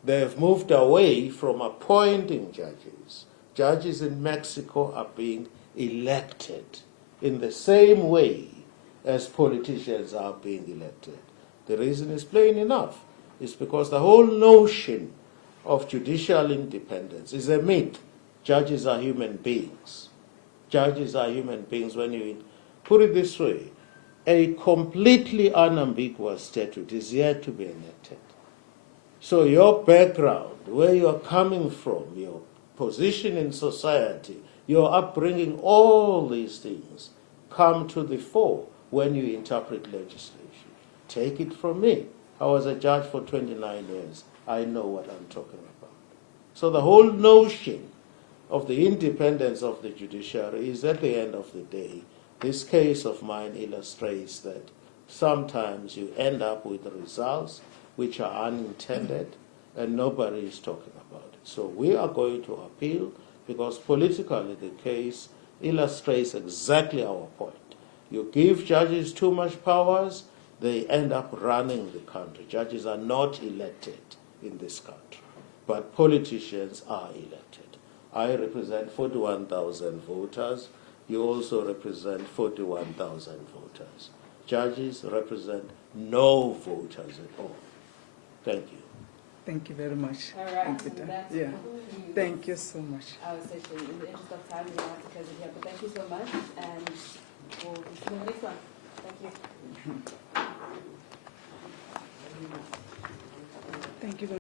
They have moved away from appointing judges. Judges in Mexico are being elected in the same way as politicians are being elected. The reason is plain enough. It's because the whole notion of judicial independence is a myth. Judges are human beings. Judges are human beings. When you put it this way, a completely unambiguous statute is yet to be enacted. So your background, where you're coming from, your position in society, your upbringing, all these things come to the fore when you interpret legislation. Take it from me. I was a judge for 29 years. I know what I'm talking about. So the whole notion of the independence of the judiciary is, at the end of the day, this case of mine illustrates that sometimes you end up with results which are unintended and nobody is talking about it. So we are going to appeal because politically the case illustrates exactly our point. You give judges too much powers, they end up running the country. Judges are not elected in this country, but politicians are elected. I represent 41,000 voters. You also represent 41,000 voters. Judges represent no voters at all. Thank you. Thank you very much. All right. Ankita. That's Yeah. cool. Thank you so much. Our session. In the interest of time, we have to close it here. But thank you so much, and we'll see you in the next one. Thank you. Thank you very